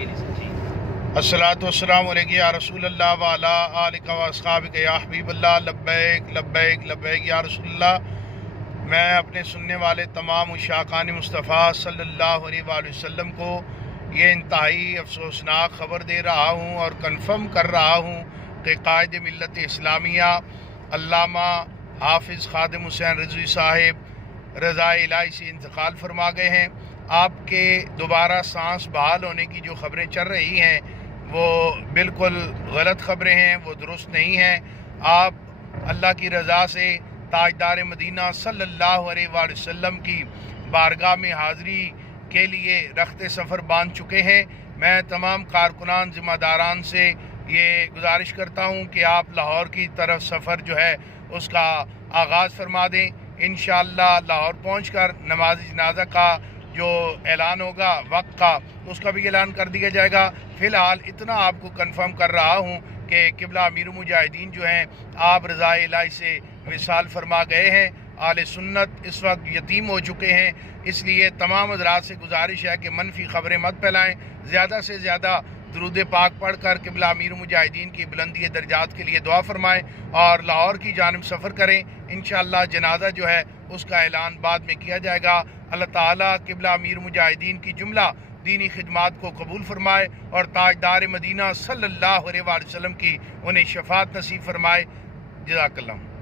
अस्सलातु वस्सलामु अलैका या रसूल अल्लाह व अला आलिका व अस्हाबिका या हबीब अल्लाह। लब्बैक लब्बैक लब्बैक या रसूल अल्लाह। मैं अपने सुनने वाले तमाम उशाकान मुस्तफ़ा सल्लल्लाहु अलैहि वसल्लम को ये इंतहाई अफसोसनाक ख़बर दे रहा हूँ और कन्फर्म कर रहा हूँ कि कायद मिल्लत इस्लामिया अल्लामा हाफिज़ ख़ादिम हुसैन रिज़वी साहिब रज़ा इलाही से इंतकाल फरमा गए हैं। आपके दोबारा सांस बहाल होने की जो ख़बरें चल रही हैं वो बिल्कुल गलत ख़बरें हैं, वो दुरुस्त नहीं हैं। आप अल्लाह की रज़ा से ताजदार मदीना सल्लल्लाहु अलैहि वसल्लम की बारगाह में हाज़री के लिए रख्ते सफ़र बांध चुके हैं। मैं तमाम कारकुनान ज़िम्मेदारान से ये गुजारिश करता हूँ कि आप लाहौर की तरफ सफ़र जो है उसका आगाज़ फरमा दें। इंशाअल्लाह लाहौर पहुँचकर नमाज जनाजा का जो ऐलान होगा वक्त का उसका भी ऐलान कर दिया जाएगा। फ़िलहाल इतना आपको कंफर्म कर रहा हूँ कि क़िबला अमीरुल मुजाहिदीन जो हैं आप रज़ा इलाही से विसाल फरमा गए हैं। आले सुन्नत इस वक्त यतीम हो चुके हैं, इसलिए तमाम हज़रात से गुजारिश है कि मनफी ख़बरें मत फैलाएँ। ज़्यादा से ज़्यादा दरूद पाक पढ़ कर क़िबला अमीरुल मुजाहिदीन की बुलंदी दर्जात के लिए दुआ फरमाएँ और लाहौर की जानिब सफ़र करें। इंशाअल्लाह जनाजा जो है उसका ऐलान बाद में किया जाएगा। अल्लाह ताला क़िबला अमीरुल मुजाहिदीन की जुमला दीनी खिदमात को कबूल फरमाए और ताजदार मदीना सल्लल्लाहु अलैहि वसल्लम की उन्हें शफ़ाअत नसीब फरमाए। जज़ाकल्लाह।